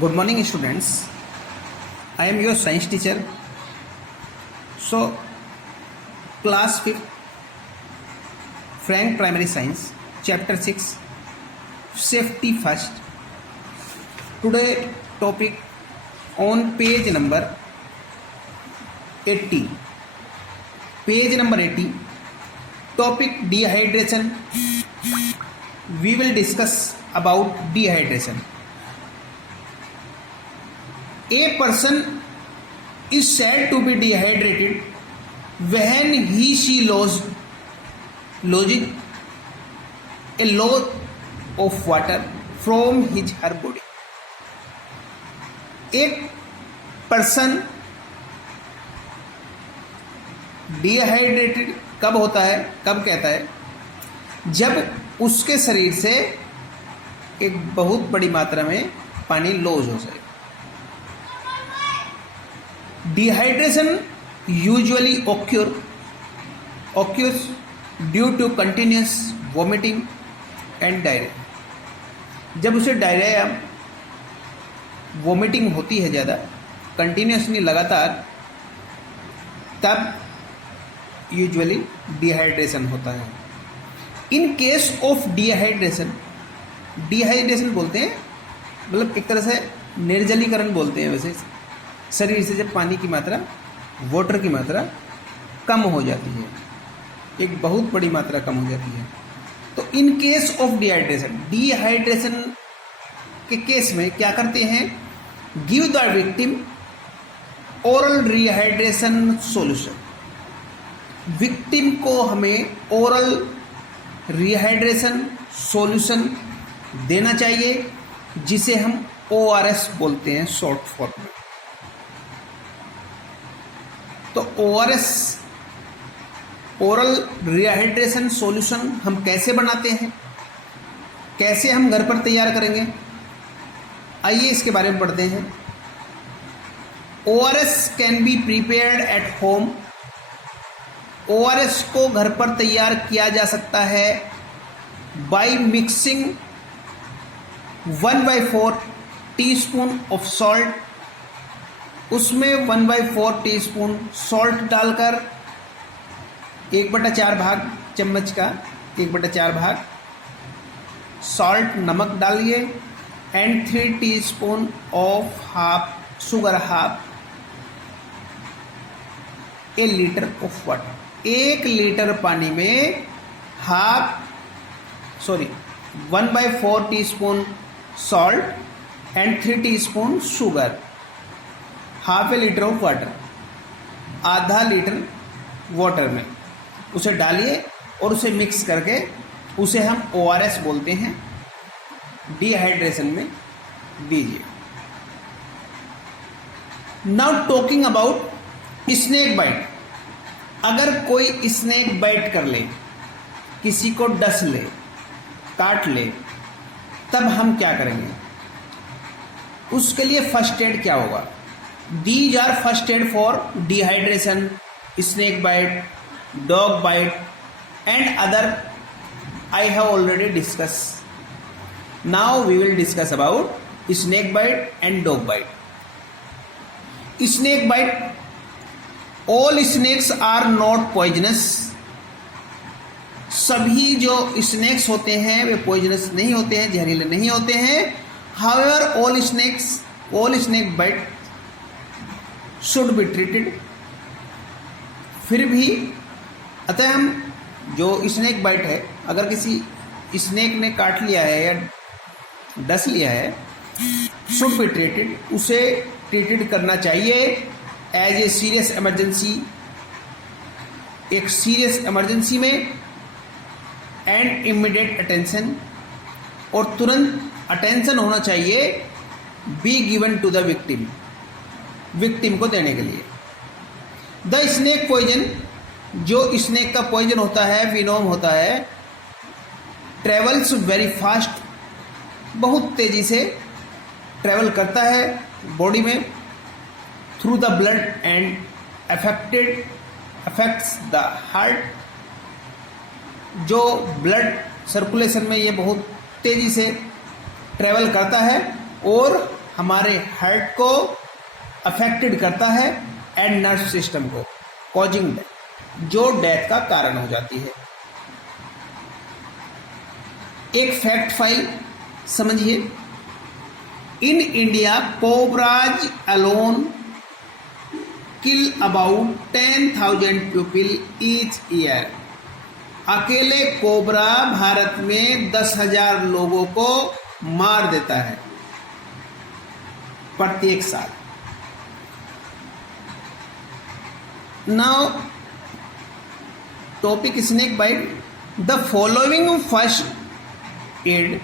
Good morning, students. I am your science teacher. So, class 5th, Frank Primary Science, Chapter 6, Safety First. Today, topic on page number 80. Page number 80, topic dehydration. We will discuss about dehydration. A person is said to be dehydrated when she loses a lot of water from her body. एक person dehydrated कब होता है, कब कहता है, जब उसके शरीर से एक बहुत बड़ी मात्रा में पानी लॉस हो जाए. Dehydration usually occurs due to continuous vomiting and diarrhea. जब उसे डायरिया वोमिटिंग होती है ज़्यादा कंटिन्यूसली लगातार, तब यूजुअली डिहाइड्रेशन होता है. इन केस ऑफ डिहाइड्रेशन बोलते हैं, मतलब एक तरह से निर्जलीकरण बोलते हैं. वैसे शरीर से जब पानी की मात्रा, वाटर की मात्रा कम हो जाती है, एक बहुत बड़ी मात्रा कम हो जाती है, तो इन केस ऑफ डिहाइड्रेशन के केस में क्या करते हैं, give the victim oral rehydration solution. Victim को हमें ओरल रिहाइड्रेशन सॉल्यूशन देना चाहिए, जिसे हम ORS बोलते हैं शॉर्ट फॉर्म में. तो ORS ओरल रिहाइड्रेशन सॉल्यूशन हम कैसे बनाते हैं, कैसे हम घर पर तैयार करेंगे, आइए इसके बारे में पढ़ते हैं. ORS can be prepared at home. ORS को घर पर तैयार किया जा सकता है by mixing 1/4 teaspoon of salt. उसमें 1/4 टीस्पून सॉल्ट डालकर 1/4 भाग चम्मच का 1/4 भाग सॉल्ट नमक डालिए and 3 teaspoon of sugar half A litre of water. 1 litre पानी में 1/4 teaspoon salt and 3 teaspoon sugar, half A litre of water, आधा लीटर वाटर में उसे डालिए और उसे मिक्स करके उसे हम ORS बोलते हैं, डिहाइड्रेशन में दीजिए. Now talking about snake bite. अगर कोई स्नेक बाइट कर ले, किसी को डस ले, काट ले, तब हम क्या करेंगे, उसके लिए फर्स्ट एड क्या होगा. These are first aid for dehydration, snake bite, dog bite and other I have already discussed. Now we will discuss about snake bite and dog bite. Snake bite. All snakes are not poisonous. सभी जो snacks होते हैं वे poisonous नहीं होते हैं, जहरीले नहीं होते हैं. However, all snake bite should be treated. फिर भी अतः हम जो स्नेक बाइट है, अगर किसी स्नेक ने काट लिया है या डस लिया है, शुड बी ट्रीटेड. उसे ट्रीटेड करना चाहिए एज ए सीरियस इमरजेंसी, एक सीरियस इमरजेंसी में, एंड इमीडिएट अटेंशन, और तुरंत अटेंशन होना चाहिए be given to the victim को देने के लिए. द स्नेक पॉइजन, जो स्नेक का पॉइजन होता है, विनोम होता है, ट्रेवल्स वेरी फास्ट, बहुत तेजी से ट्रेवल करता है बॉडी में, through the blood and affects the heart. जो ब्लड सर्कुलेशन में ये बहुत तेजी से ट्रेवल करता है और हमारे हार्ट को अफेक्टेड करता है एंड नर्व सिस्टम को, कॉजिंग डेथ, जो डेथ का कारण हो जाती है। एक फैक्ट फाइल समझिए, in India cobras alone kill about 10,000 people each year. अकेले कोबरा भारत में 10,000 लोगों को मार देता है प्रत्येक साल। Now topic snake bite. The following first aid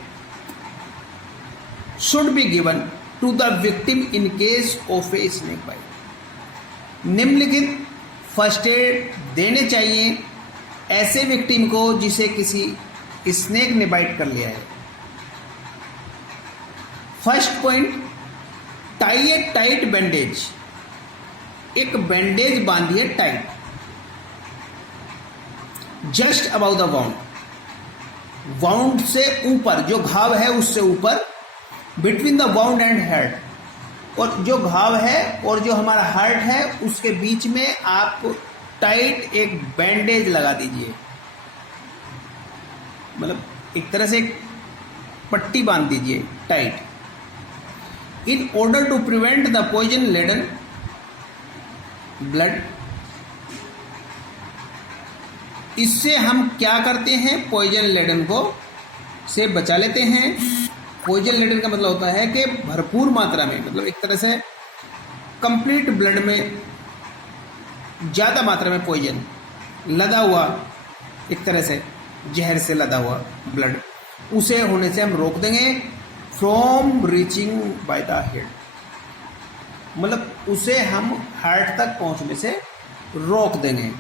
should be given to the victim in case of a snake bite. निम्नलिखित फर्स्ट एड देने चाहिए ऐसे विक्टिम को जिसे किसी स्नेक ने बाइट कर लिया है। First point, tie a tight bandage. एक बैंडेज बांधिए tight, just about the wound, wound से ऊपर, जो घाव है उससे ऊपर, between the wound and heart, और जो घाव है और जो हमारा हार्ट है उसके बीच में आप टाइट एक बैंडेज लगा दीजिए, मतलब एक तरह से एक पट्टी बांध दीजिए tight, in order to prevent the poison laden blood. इससे हम क्या करते हैं, पॉइजन लेडन को से बचा लेते हैं। पॉइजन लेडन का मतलब होता है कि भरपूर मात्रा में, मतलब एक तरह से कंप्लीट ब्लड में ज़्यादा मात्रा में पॉइजन लदा हुआ, एक तरह से जहर से लदा हुआ ब्लड, उसे होने से हम रोक देंगे। From reaching by the head, मतलब उसे हम हार्ट तक पहुंचने से रोक देंगे।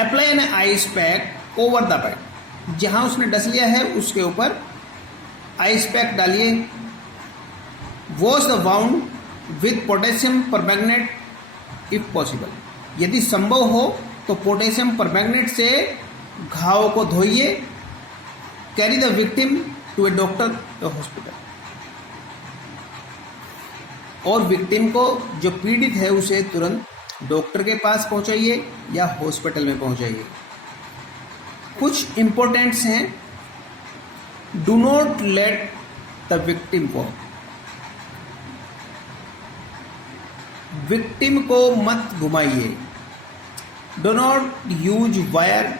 Apply an ice pack over the bite. जहां उसने डस लिया है उसके ऊपर आइस पैक डालिए। Wash the wound with potassium permanganate if possible. यदि संभव हो तो पोटेशियम परमैंगनेट से घाव को धोइए। Carry the victim to a doctor या हॉस्पिटल। और विक्टिम को, जो पीड़ित है, उसे तुरंत डॉक्टर के पास पहुंचाइए या हॉस्पिटल में पहुंचाइए। कुछ इंपॉर्टेंट्स हैं। Do not let the victim को, विक्टिम को मत घुमाइए। Do not use wire,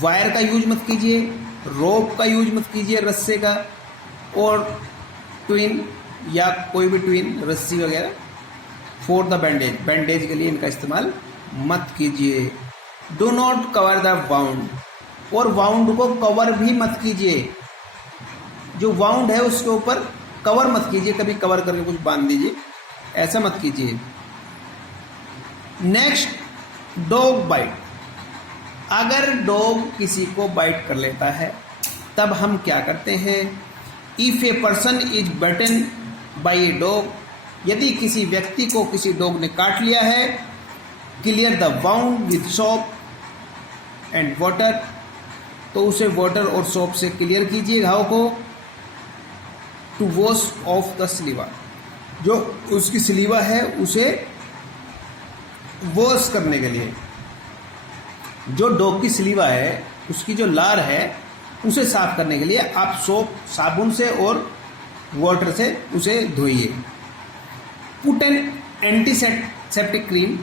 wire का यूज मत कीजिए, रोप का यूज मत कीजिए, रस्से का, और ट्विन या कोई भी ट्विन रस्सी वगैरह फॉर द बैंडेज, बैंडेज के लिए इनका इस्तेमाल मत कीजिए। Do not cover the wound, और वाउंड को कवर भी मत कीजिए। जो वाउंड है उसके ऊपर कवर मत कीजिए, कभी कवर करके कुछ बांध दीजिए, ऐसा मत कीजिए। Next, dog bite. अगर डॉग किसी को बाइट कर लेता है तब हम क्या करते हैं। If a person is button by a dog, यदि किसी व्यक्ति को किसी डॉग ने काट लिया है, clear the wound with soap and water, तो उसे वाटर और सोप से क्लियर कीजिए घाव को। टू वॉश ऑफ द स्लीवा, जो उसकी स्लीवा है उसे वॉश करने के लिए, जो डॉग की स्लीवा है उसकी जो लार है उसे साफ करने के लिए आप सोप, साबुन से और वाटर से उसे धोइए। Put an antiseptic cream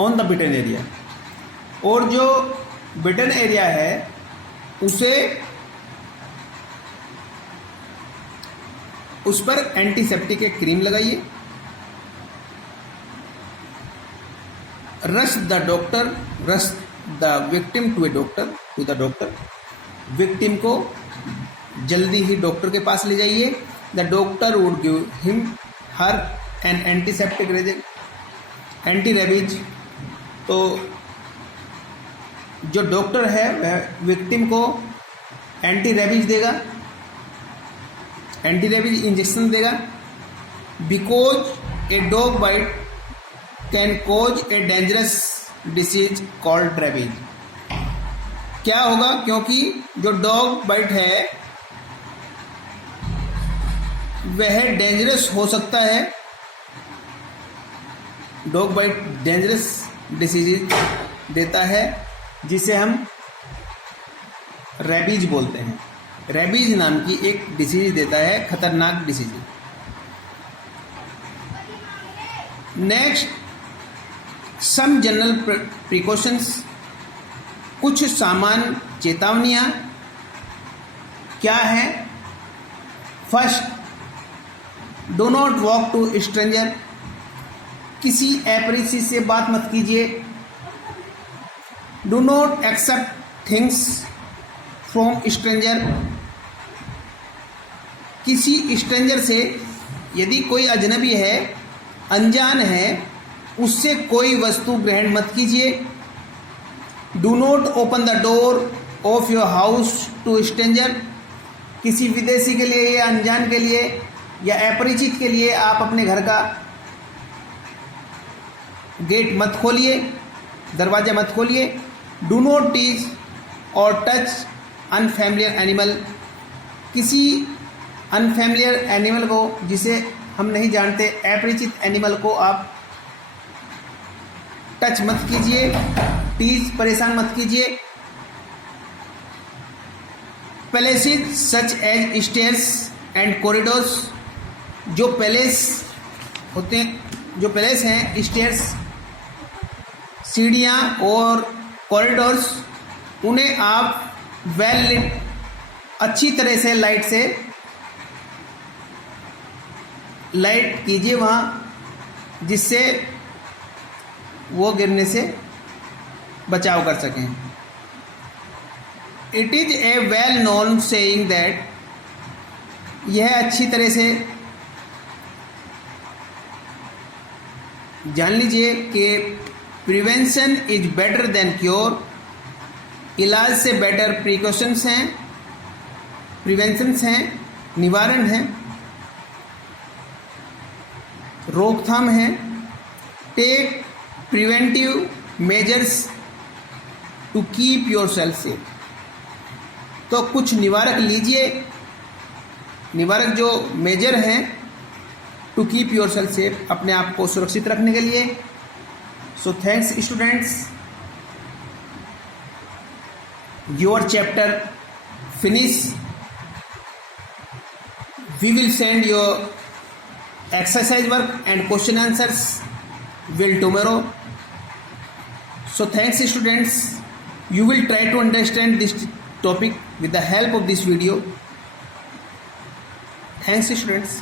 on the bitten area, और जो बिटन एरिया है उसे, उस पर एंटीसेप्टिक एक क्रीम लगाइए। Rush the doctor, rush the victim to a doctor, to the doctor. Victim को जल्दी ही डॉक्टर के पास ले जाइए। The doctor would give him her an antiseptic agent, anti rabies. तो जो डॉक्टर है वह विक्टिम को एंटी रेबीज देगा, एंटी रेबीज इंजेक्शन देगा। Because a dog bite can cause a dangerous disease called rabies. क्या होगा, क्योंकि जो डॉग बाइट है वह डेंजरस हो सकता है। डॉग बाइट डेंजरस डिसीज देता है, जिसे हम रेबीज बोलते हैं। रेबीज नाम की एक डिसीज देता है, खतरनाक disease. Next, some general precautions, कुछ सामान्य चेतावनियां क्या है? First, do not walk to stranger, किसी अपरिचित से बात मत कीजिए। Do not accept things from stranger, किसी स्ट्रेंजर से, यदि कोई अजनबी है, अनजान है, उससे कोई वस्तु ग्रहण मत कीजिए। Do not open the door of your house to stranger, किसी विदेशी के लिए या अनजान के लिए या अपरिचित के लिए आप अपने घर का गेट मत खोलिए, दरवाजा मत खोलिए। डू नॉट टीज और टच अनफैमिलियर एनिमल, किसी अनफैमिलियर एनिमल को, जिसे हम नहीं जानते, अपरिचित एनिमल को आप टच मत कीजिए, टीज परेशान मत कीजिए। Palaces such as stairs and corridors, जो पैलेस होते हैं, जो पैलेस हैं, स्टेयर्स सीढ़ियाँ और कॉरिडोर्स, उन्हें आप वेल लिट, अच्छी तरह से लाइट कीजिए वहाँ, जिससे वो गिरने से बचाव कर सकें। It is a well known saying that, यह अच्छी तरह से जान लीजिए कि prevention is better than cure, इलाज से बेटर प्रिकॉशंस हैं, प्रिवेंशंस हैं, निवारण है, रोकथाम है। Take preventive measures to keep yourself safe, तो कुछ निवारक लीजिए, निवारक जो मेजर हैं to keep yourself safe, अपने आप को सुरक्षित रखने के लिए। So thanks students, your chapter finish. We will send your exercise work and question answers will tomorrow. So thanks students, you will try to understand this topic with the help of this video. Thanks students.